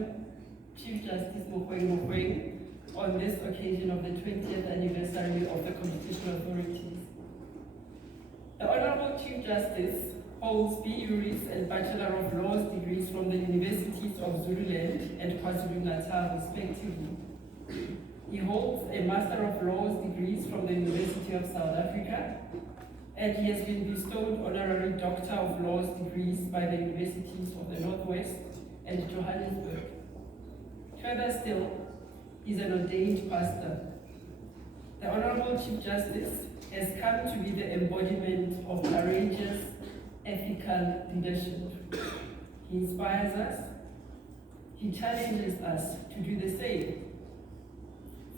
Chairperson, Chief Justice Mogoeng Mogoeng, on this occasion of the 20th anniversary of the Constitutional Authorities. The Honorable Chief Justice holds B.Juris and Bachelor of Laws degrees from the Universities of Zululand and KwaZulu-Natal, respectively. He holds a Master of Laws degrees from the University of South Africa, and he has been bestowed Honorary Doctor of Laws degrees by the Universities of the Northwest and Johannesburg. Further still, he is an ordained pastor. The Honorable Chief Justice has come to be the embodiment of courageous, ethical leadership. He inspires us, he challenges us to do the same.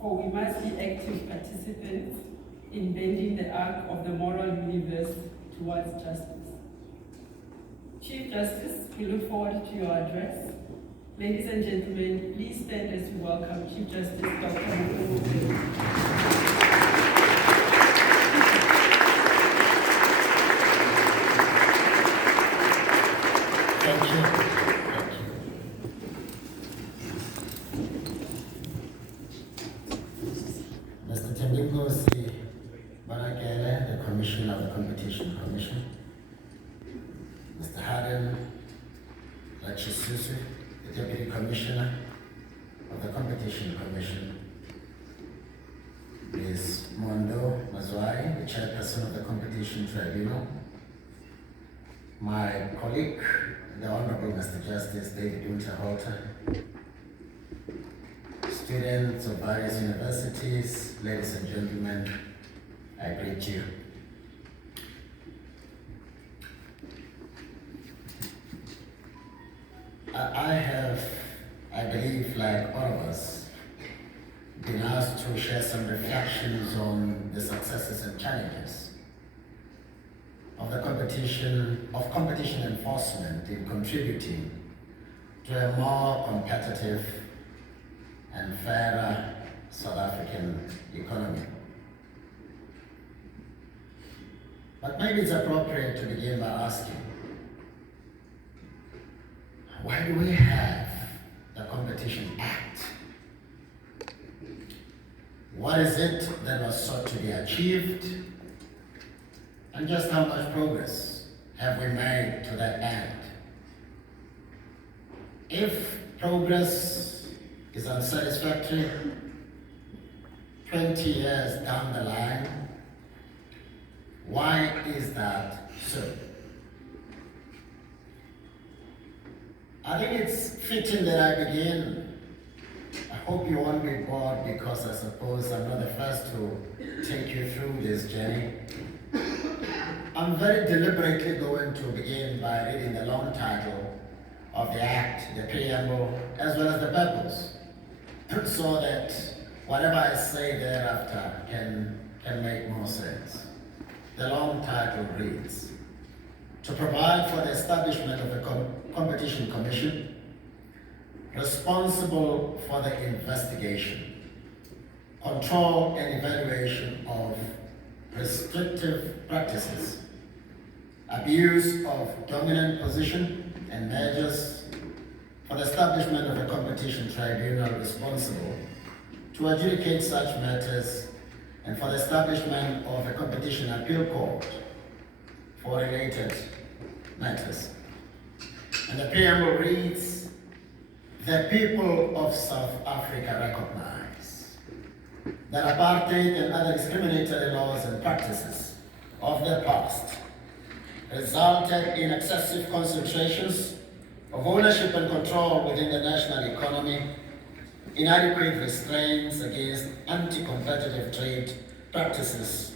For we must be active participants in bending the arc of the moral universe towards justice. Chief Justice, we look forward to your address. Ladies and gentlemen, please stand as we welcome Chief Justice Dr. Mogoeng. Thank you. Mr. Tembinkosi Barakele, the Commissioner of the Competition Commission. Mr. Haden Lachisusu, the Deputy Commissioner of the Competition Commission. Ms. Mondo Mazwai, the Chairperson of the Competition Tribunal. My colleague, the Honorable Mr. Justice David Winterhalter, students of various universities, ladies and gentlemen, I greet you. I believe, like all of us, been asked to share some reflections on the successes and challenges of the competition enforcement in contributing to a more competitive and fairer South African economy. But maybe it's appropriate to begin by asking, why do we have the Competition Act? What is it that was sought to be achieved? And just how much progress have we made to that end? If progress is unsatisfactory, 20 years down the line, why is that so? I think it's fitting that I begin. I hope you won't be bored because I suppose I'm not the first to take you through this journey. I'm very deliberately going to begin by reading the long title of the Act, the preamble, as well as the purpose, so that whatever I say thereafter can make more sense. The long title reads, to provide for the establishment of a competition commission responsible for the investigation, control and evaluation of restrictive practices, abuse of dominant position and measures, for the establishment of a competition tribunal responsible to adjudicate such matters, and for the establishment of a competition appeal court for related matters. And the preamble reads, the people of South Africa recognize that apartheid and other discriminatory laws and practices of the past resulted in excessive concentrations of ownership and control within the national economy, inadequate restraints against anti-competitive trade practices,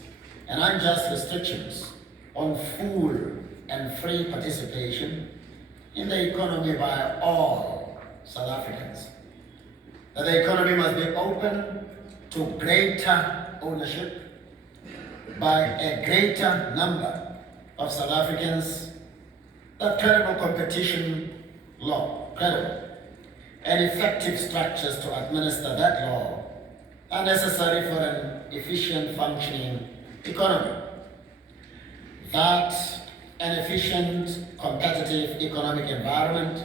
and unjust restrictions on full and free participation in the economy by all South Africans. That the economy must be open to greater ownership by a greater number of South Africans, that credible competition law, and effective structures to administer that law are necessary for an efficient functioning economy. That an efficient, competitive economic environment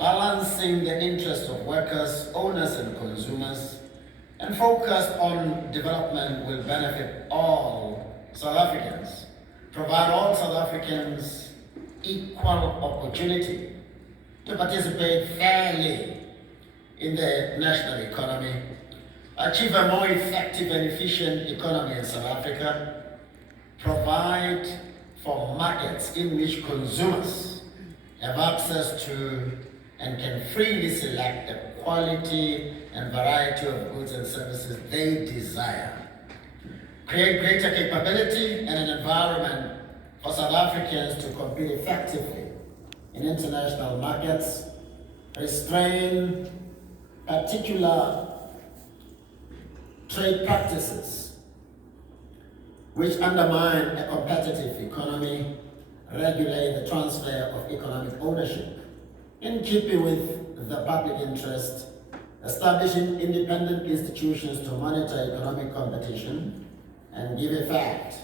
balancing the interests of workers, owners, and consumers, and focused on development will benefit all South Africans, provide all South Africans equal opportunity to participate fairly in the national economy, achieve a more effective and efficient economy in South Africa, provide for markets in which consumers have access to and can freely select the quality and variety of goods and services they desire, create greater capability and an environment for South Africans to compete effectively in international markets, restrain particular trade practices which undermine a competitive economy, regulate the transfer of economic ownership in keeping with the public interest, establishing independent institutions to monitor economic competition and give effect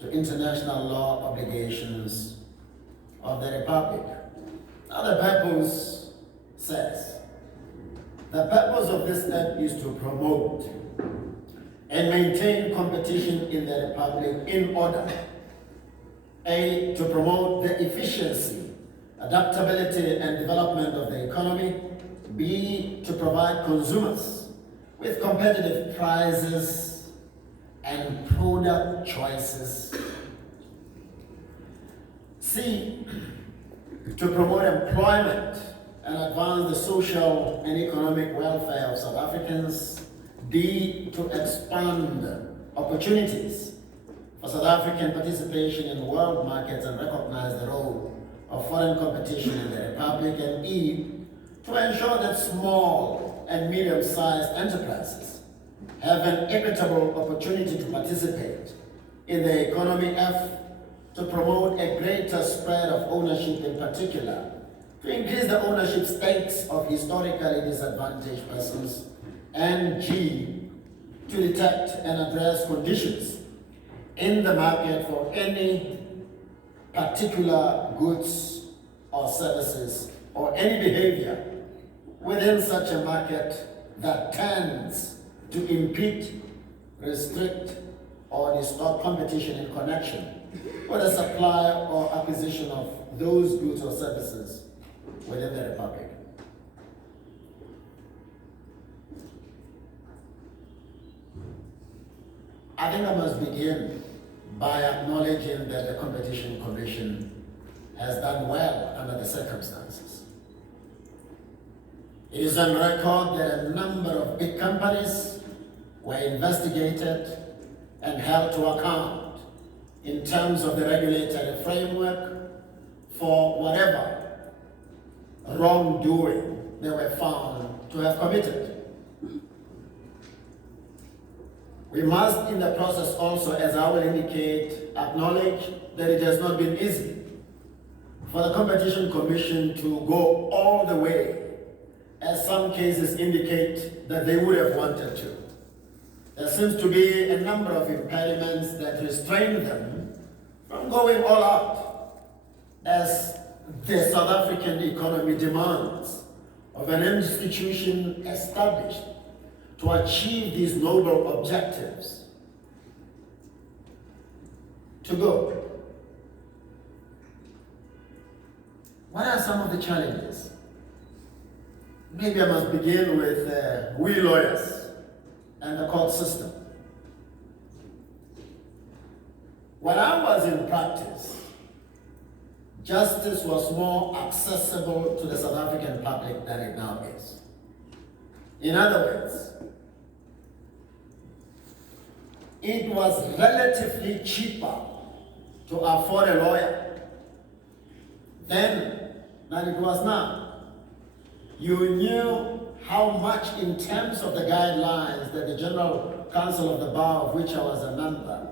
to international law obligations of the Republic. Now the purpose says, the purpose of this act is to promote and maintain competition in the Republic in order, A, to promote the efficiency, adaptability and development of the economy, B, to provide consumers with competitive prices and product choices, C, to promote employment and advance the social and economic welfare of South Africans, D, to expand opportunities for South African participation in world markets and recognize the role of foreign competition in the Republic, and E, to ensure that small and medium-sized enterprises have an equitable opportunity to participate in the economy, F, to promote a greater spread of ownership in particular, to increase the ownership stakes of historically disadvantaged persons, and G, to detect and address conditions in the market for any particular goods or services or any behavior within such a market that tends to impede, restrict, or distort competition in connection with the supply or acquisition of those goods or services within the Republic. I think I must begin by acknowledging that the Competition Commission has done well under the circumstances. It is on record that a number of big companies were investigated and held to account in terms of the regulatory framework for whatever wrongdoing they were found to have committed. We must, in the process also, as I will indicate, acknowledge that it has not been easy for the Competition Commission to go all the way, as some cases indicate that they would have wanted to. There seems to be a number of impediments that restrain them from going all out, as the South African economy demands of an institution established to achieve these noble objectives. To go. What are some of the challenges? Maybe I must begin with we lawyers and the court system. When I was in practice, justice was more accessible to the South African public than it now is. In other words, it was relatively cheaper to afford a lawyer then than it was now. You knew how much, in terms of the guidelines that the General Council of the Bar, of which I was a member,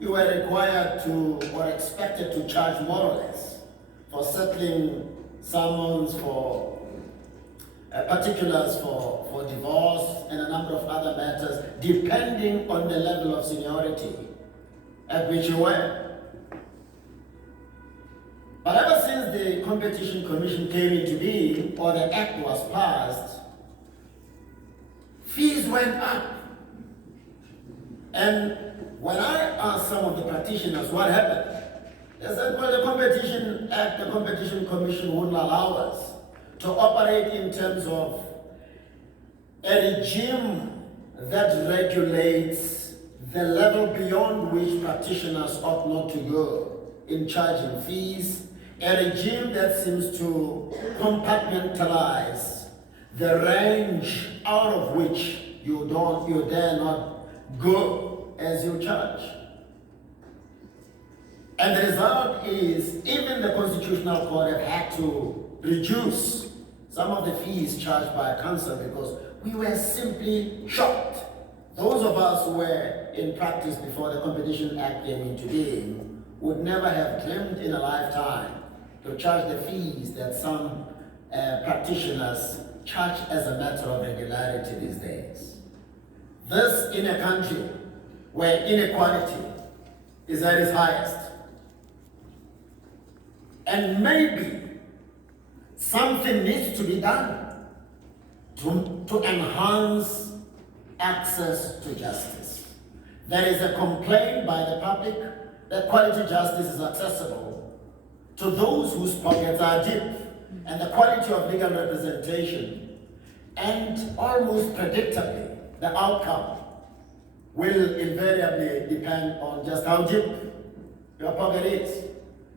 you were required to or expected to charge more or less for settling summons, for particulars for divorce, and a number of other matters, depending on the level of seniority at which you were. But ever since the Competition Commission came into being, or the act was passed, fees went up. And when I asked some of the practitioners what happened, they said, well, the Competition Act, the Competition Commission wouldn't allow us to operate in terms of a regime that regulates the level beyond which practitioners ought not to go in charging fees, a regime that seems to compartmentalize the range out of which you dare not go as you charge. And the result is even the Constitutional Court have had to reduce some of the fees charged by council because we were simply shocked. Those of us who were in practice before the Competition Act came into being would never have dreamed in a lifetime to charge the fees that some practitioners charge as a matter of regularity these days. This in a country where inequality is at its highest. And maybe something needs to be done to enhance access to justice. There is a complaint by the public that quality justice is accessible to those whose pockets are deep, and the quality of legal representation, and almost predictably, the outcome will invariably depend on just how deep your pocket is.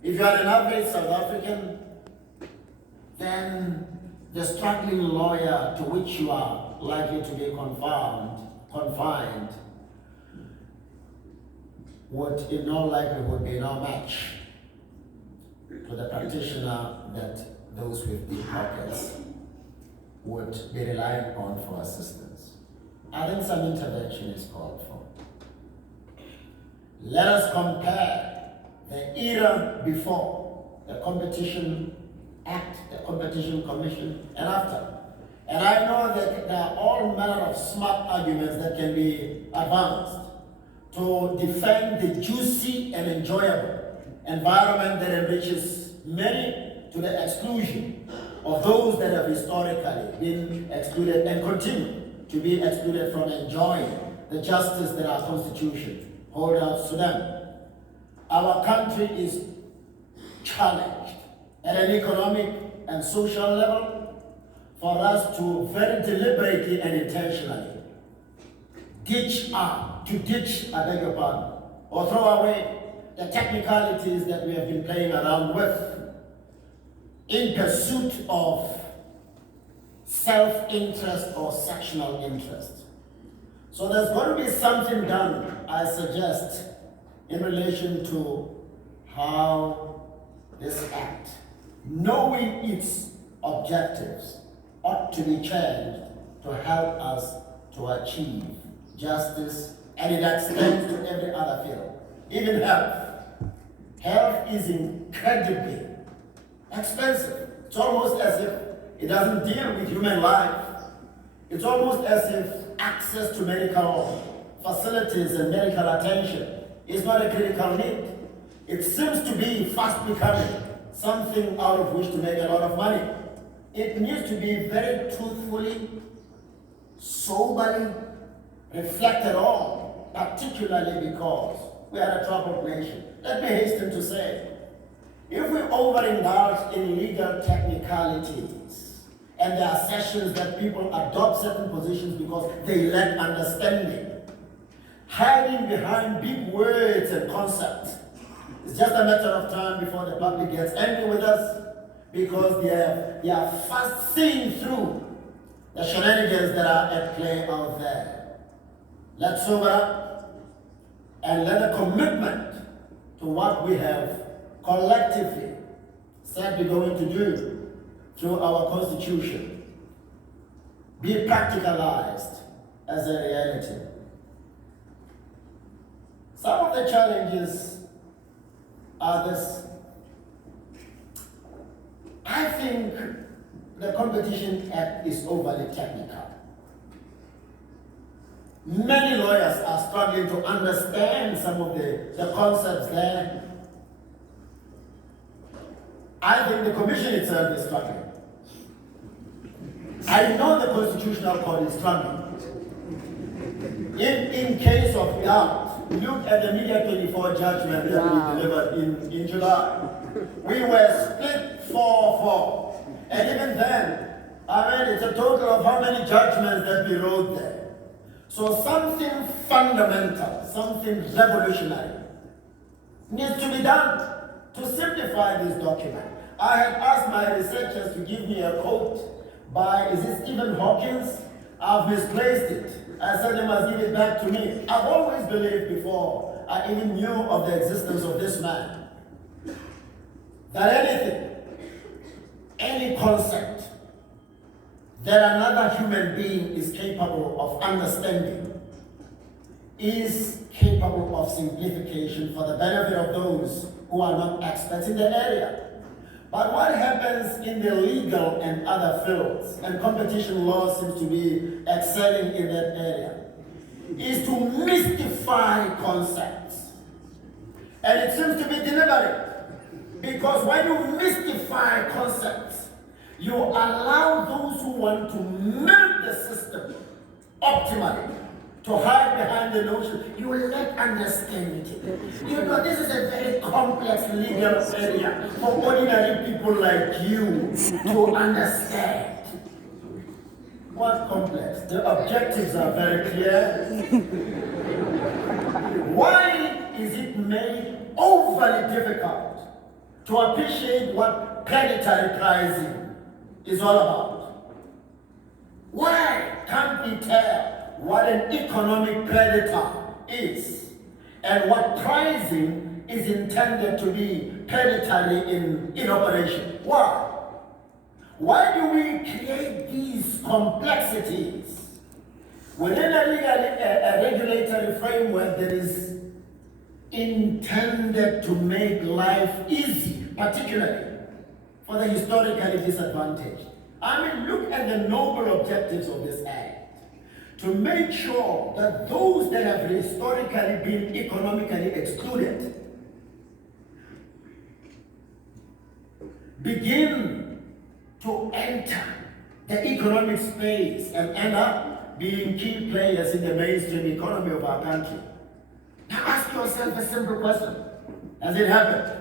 If you are an average South African, then the struggling lawyer to which you are likely to be confined would in all likelihood be no match to the practitioner that those with deep pockets would be relying on for assistance. I think some intervention is called for. Let us compare the era before the Competition Act, the Competition Commission, and after. And I know that there are all manner of smart arguments that can be advanced to defend the juicy and enjoyable environment that enriches many to the exclusion of those that have historically been excluded and continue to be excluded from enjoying the justice that our Constitution holds out to them. Our country is challenged at an economic and social level for us to very deliberately and intentionally ditch, I beg your pardon, or throw away the technicalities that we have been playing around with in pursuit of self-interest or sectional interest. So there's going to be something done, I suggest, in relation to how this act, knowing its objectives, ought to be changed to help us to achieve justice, and it extends to every other field, even health. Health is incredibly expensive. It's almost as if it doesn't deal with human life. It's almost as if access to medical facilities and medical attention is not a critical need. It seems to be fast becoming something out of which to make a lot of money. It needs to be very truthfully, soberly reflected on, particularly because we are a troubled nation. Let me hasten to say, if we overindulge in legal technicalities and there are sessions that people adopt certain positions because they lack understanding, hiding behind big words and concepts, it's just a matter of time before the public gets angry with us because they are fast seeing through the shenanigans that are at play out there. Let's sober up and let a commitment to what we have collectively said we're going to do through our Constitution be practicalized as a reality. Some of the challenges are this. I think the Competition Act is overly technical. Many lawyers are struggling to understand some of the concepts there. I think the commission itself is struggling. I know the Constitutional Court is struggling. In case of doubt, look at the Media 24 judgment that we delivered in July. We were split 4-4. And even then, I mean, it's a total of how many judgments that we wrote there. So something fundamental, something revolutionary needs to be done to simplify this document. I had asked my researchers to give me a quote by, is it Stephen Hawkins? I've misplaced it. I said they must give it back to me. I've always believed before I even knew of the existence of this man, that anything, any concept that another human being is capable of understanding is capable of simplification for the benefit of those who are not experts in the area. But what happens in the legal and other fields, and competition law seems to be excelling in that area, is to mystify concepts. And it seems to be deliberate, because when you mystify concepts, you allow those who want to milk the system optimally to hide behind the notion. You will not understand it. You know, this is a very complex legal area for ordinary people like you to understand. What complex? The objectives are very clear. Why is it made overly difficult to appreciate what predatory pricing is all about? Why can't we tell what an economic predator is and what pricing is intended to be predatory in operation? Why? Why do we create these complexities within a regulatory framework that is intended to make life easy, particularly for the historically disadvantaged? I mean, look at the noble objectives of this act. To make sure that those that have historically been economically excluded begin to enter the economic space and end up being key players in the mainstream economy of our country. Now ask yourself a simple question. Has it happened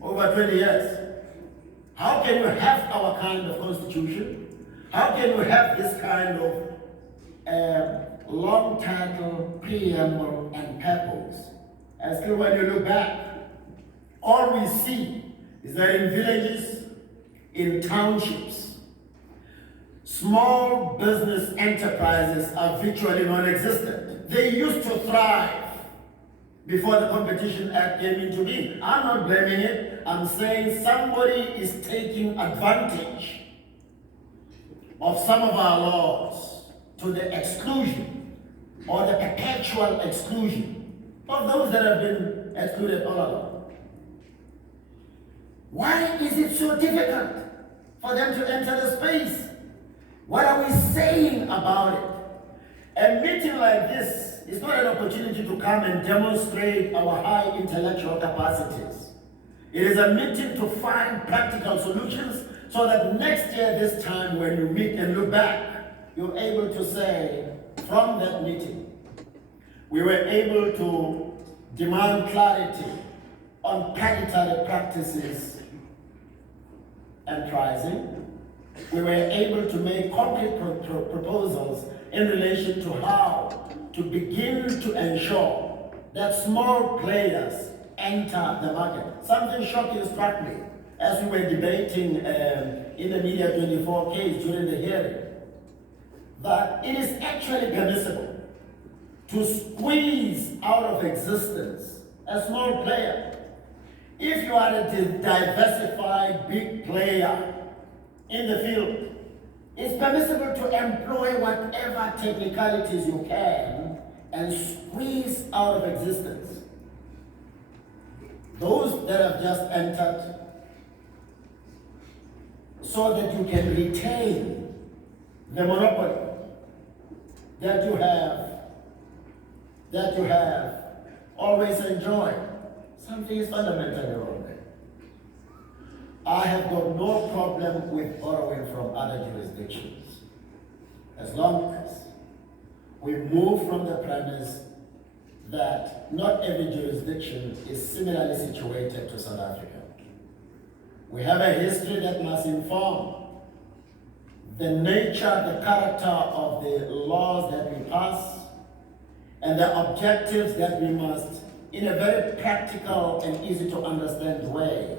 over 20 years? How can you have our kind of constitution? How can you have this kind of long title, preamble, and purpose? And still, when you look back, all we see is that in villages, in townships, small business enterprises are virtually non-existent. They used to thrive before the Competition Act came into being. I'm not blaming it. I'm saying somebody is taking advantage of some of our laws to the exclusion or the perpetual exclusion of those that have been excluded all along. Why is it so difficult for them to enter the space? What are we saying about it? A meeting like this is not an opportunity to come and demonstrate our high intellectual capacities. It is a meeting to find practical solutions so that next year, this time, when you meet and look back, you're able to say, from that meeting, we were able to demand clarity on predatory practices and pricing. We were able to make concrete proposals in relation to how to begin to ensure that small players enter the market. Something shocking struck me as we were debating in the Media 24 case during the hearing, that it is actually permissible to squeeze out of existence a small player. If you are a diversified big player in the field, it's permissible to employ whatever technicalities you can and squeeze out of existence those that have just entered, so that you can retain the monopoly that you have always enjoyed. Something is fundamentally wrong there. I have got no problem with borrowing from other jurisdictions, as long as we move from the premise that not every jurisdiction is similarly situated to South Africa. We have a history that must inform the nature, the character of the laws that we pass, and the objectives that we must, in a very practical and easy to understand way,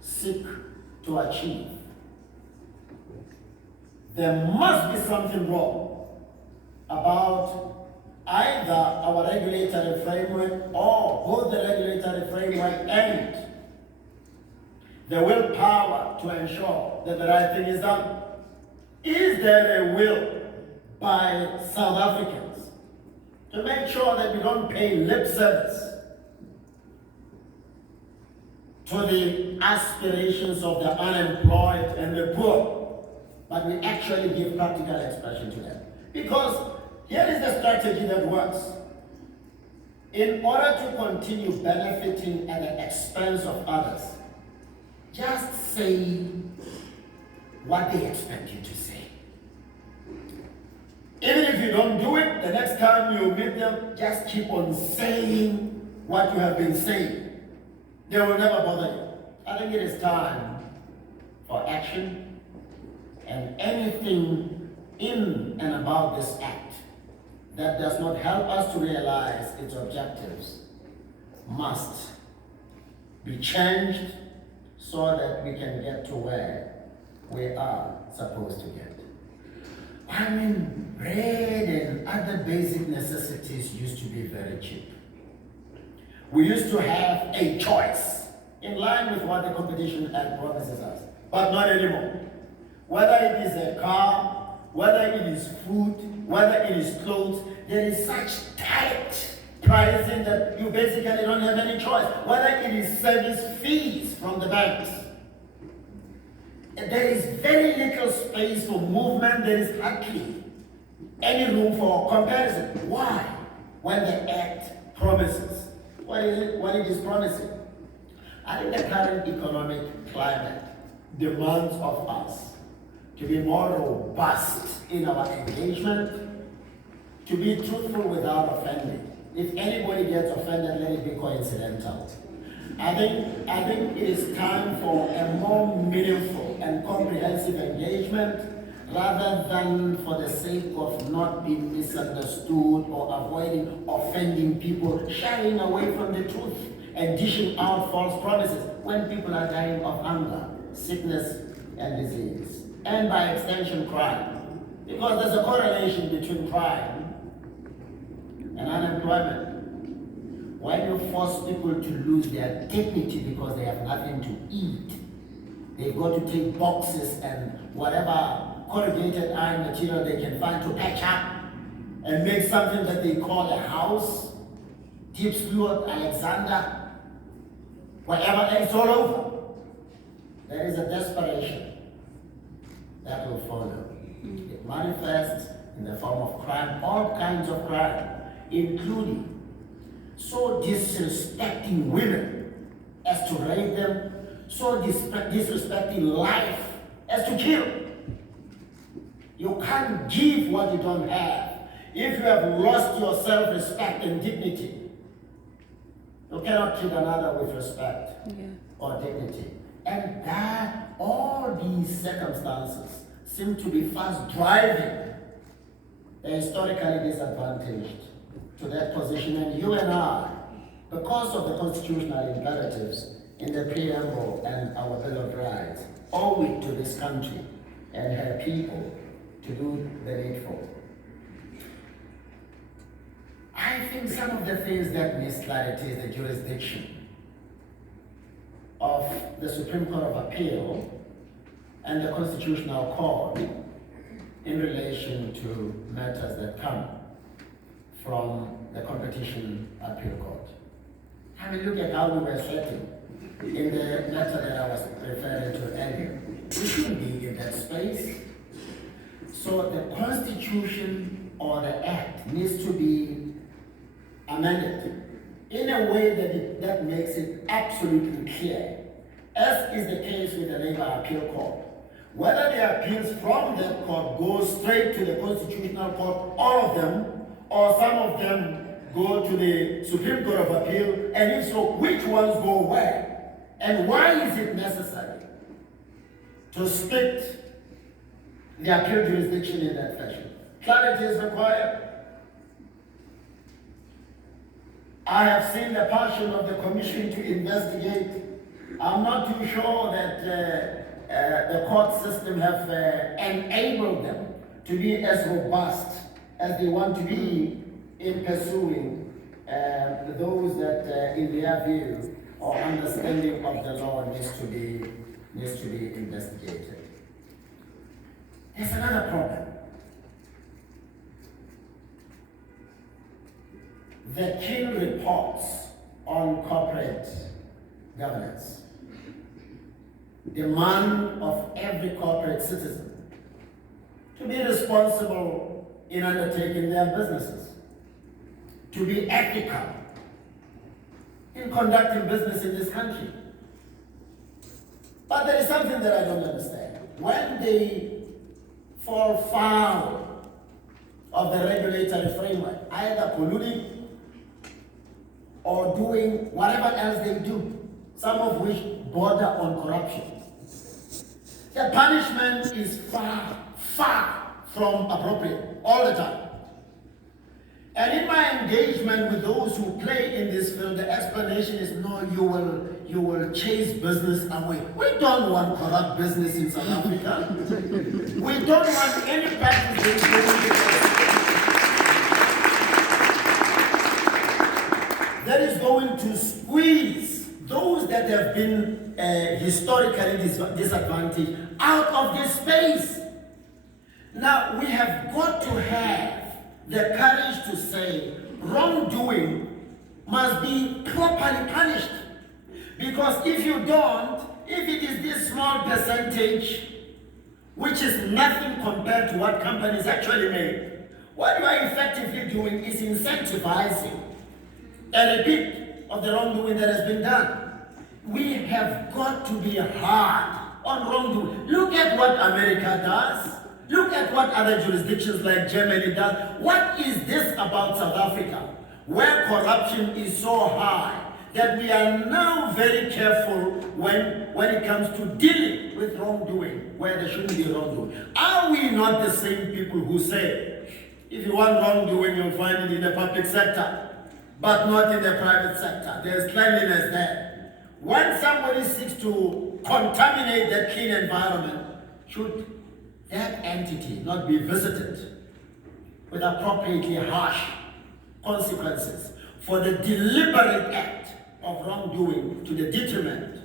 seek to achieve. There must be something wrong about either our regulatory framework or both the regulatory framework and the willpower to ensure that the right thing is done. Is there a will by South Africans to make sure that we don't pay lip service to the aspirations of the unemployed and the poor, but we actually give practical expression to them? Because here is the strategy that works. In order to continue benefiting at the expense of others, just say what they expect you to say. Even if you don't do it, the next time you meet them, just keep on saying what you have been saying. They will never bother you. I think it is time for action, and anything in and about this act that does not help us to realize its objectives must be changed so that we can get to where we are supposed to get. I mean, bread and other basic necessities used to be very cheap. We used to have a choice in line with what the Competition Act promises us, but not anymore. Whether it is a car, whether it is food, whether it is clothes, there is such tight pricing that you basically don't have any choice. Whether it is service fees from the banks, there is very little space for movement. There is hardly any room for comparison. Why? When the Act promises what it is promising. I think the current economic climate demands of us to be more robust in our engagement, to be truthful without offending. If anybody gets offended, let it be coincidental. I think it is time for a more meaningful and comprehensive engagement rather than for the sake of not being misunderstood or avoiding offending people, shying away from the truth and dishing out false promises when people are dying of hunger, sickness, and disease, and by extension crime. Because there's a correlation between crime and unemployment. When you force people to lose their dignity because they have nothing to eat, they've got to take boxes and whatever corrugated iron material they can find to patch up and make something that they call a house, Deep Stewart, Alexander, wherever, and it's all over. There is a desperation that will follow. It manifests in the form of crime, all kinds of crime, including so disrespecting women as to rape them, so disrespecting life as to kill. You can't give what you don't have. If you have lost your self-respect and dignity, you cannot treat another with respect or dignity. And that all these circumstances seem to be fast driving the historically disadvantaged to that position. And you and I, because of the constitutional imperatives in the preamble and our Bill of Rights, owe it to this country and her people to do the needful. I think some of the things that miss clarity is the jurisdiction of the Supreme Court of Appeal and the Constitutional Court in relation to matters that come from the Competition Appeal Court. I mean, look at how we were setting in the matter that I was referring to earlier. We shouldn't be in that space. So the Constitution or the Act needs to be amended in a way that makes it absolutely clear as is the case with the Labor Appeal Court. Whether the appeals from that court go straight to the Constitutional Court, all of them, or some of them go to the Supreme Court of Appeal, and if so, which ones go where? And why is it necessary to split the appeal jurisdiction in that fashion? Clarity is required. I have seen the passion of the commission to investigate. I'm not too sure that the court system have enabled them to be as robust as they want to be in pursuing those that, in their view or understanding of the law, needs to be investigated. There's another problem. The King reports on corporate governance demand of every corporate citizen to be responsible in undertaking their businesses, to be ethical in conducting business in this country. But there is something that I don't understand. When they fall foul of the regulatory framework, either polluting or doing whatever else they do, some of which border on corruption, the punishment is far, far from appropriate all the time. And in my engagement with those who play in this field, the explanation is no, you will chase business away. We don't want corrupt business in South Africa. We don't want any practices that is going to squeeze those that have been historically disadvantaged out of this space. Now, we have got to have the courage to say wrongdoing must be properly punished. Because if you don't, if it is this small percentage, which is nothing compared to what companies actually make, what you are effectively doing is incentivizing a repeat of the wrongdoing that has been done. We have got to be hard on wrongdoing. Look at what America does. Look at what other jurisdictions like Germany does. What is this about South Africa, where corruption is so high that we are now very careful when it comes to dealing with wrongdoing, where there shouldn't be wrongdoing? Are we not the same people who say, if you want wrongdoing, you'll find it in the public sector, but not in the private sector? There's cleanliness there. When somebody seeks to contaminate that clean environment, should that entity not be visited with appropriately harsh consequences for the deliberate act of wrongdoing to the detriment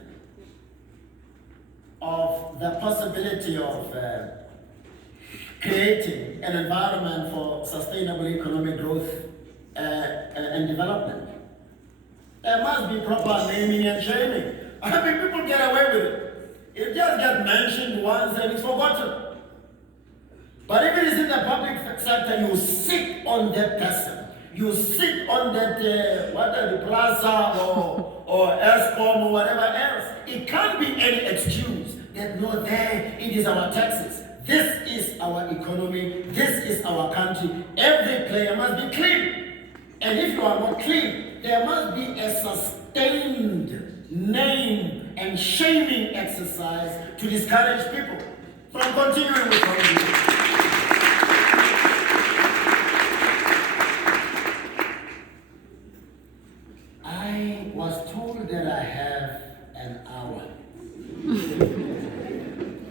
of the possibility of creating an environment for sustainable economic growth and development? There must be proper naming and shaming. I mean, people get away with it. It just gets mentioned once and it's forgotten. But if it is in the public sector, you sit on that person. You sit on that, the plaza or Escom or whatever else. It can't be any excuse that no, there it is our taxes. This is our economy. This is our country. Every player must be clean. And if you are not clean, there must be a sustained name and shaming exercise to discourage people from continuing with wrongdoing. I was told that I have an hour.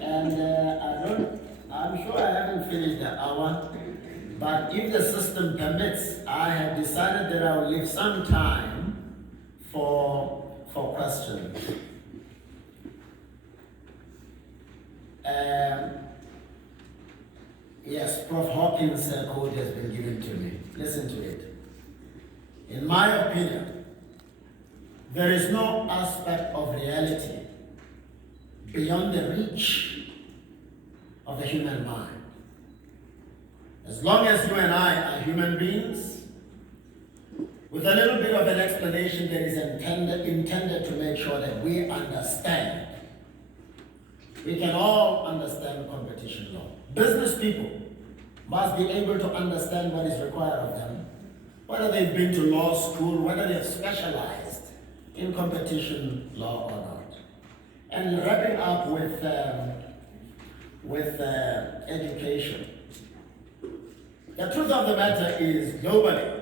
And I'm sure I haven't finished the hour, but if the system permits, I have decided that I will leave some time for questions. Yes, Prof. Hawkins' quote has been given to me. Listen to it. In my opinion, there is no aspect of reality beyond the reach of the human mind. As long as you and I are human beings, with a little bit of an explanation that is intended to make sure that we understand We can all understand competition law. Business people must be able to understand what is required of them, whether they've been to law school, whether they've specialized in competition law or not. And wrapping up with education. The truth of the matter is, globally,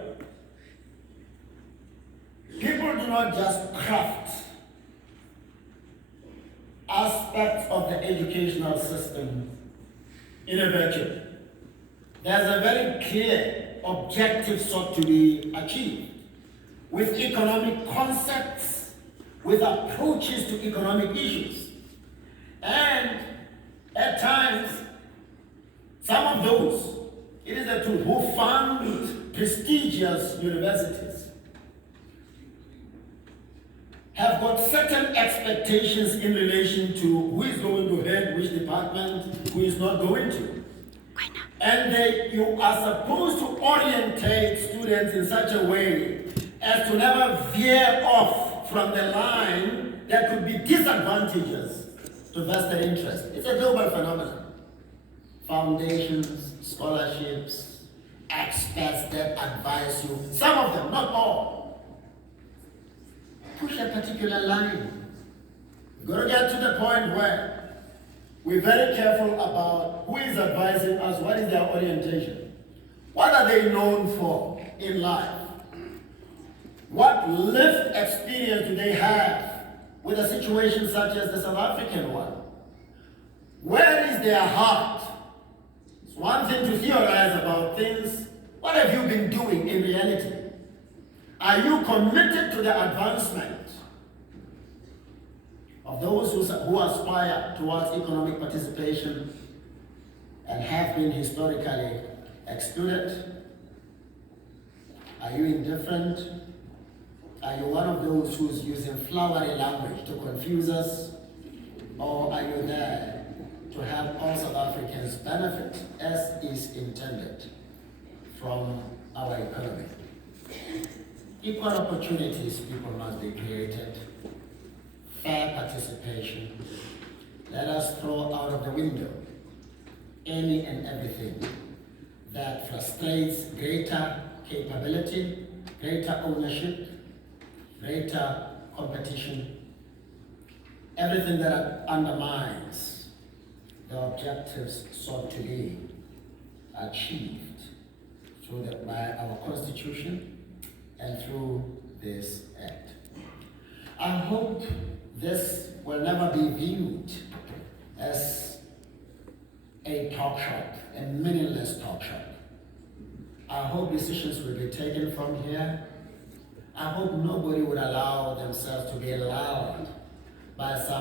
people do not just craft aspects of the educational system in a vacuum. There's a very clear objective sought to be achieved with economic concepts, with approaches to economic issues. And at times, some of those, it is the truth, who fund prestigious universities have got certain expectations in relation to who is going to head which department, who is not going to. And you are supposed to orientate students in such a way as to never veer off from the line that could be disadvantageous to vested interest. It's a global phenomenon. Foundations, scholarships, experts that advise you, some of them, not all, push a particular line. We've got to get to the point where we're very careful about who is advising us, what is their orientation, what are they known for in life, what lived experience do they have with a situation such as the South African one, where is their heart? It's one thing to theorize about things. What have you been doing in reality? Are you committed to the advancement of those who aspire towards economic participation and have been historically excluded? Are you indifferent? Are you one of those who's using flowery language to confuse us? Or are you there to help all South Africans benefit as is intended from our economy? Equal opportunities, people must be created. Fair participation. Let us throw out of the window any and everything that frustrates greater capability, greater ownership, greater competition, everything that undermines the objectives sought to be achieved by our Constitution and through this Act. I hope this will never be viewed as a talk shop, a meaningless talk shop. I hope decisions will be taken from here. I hope nobody would allow themselves to be lulled by some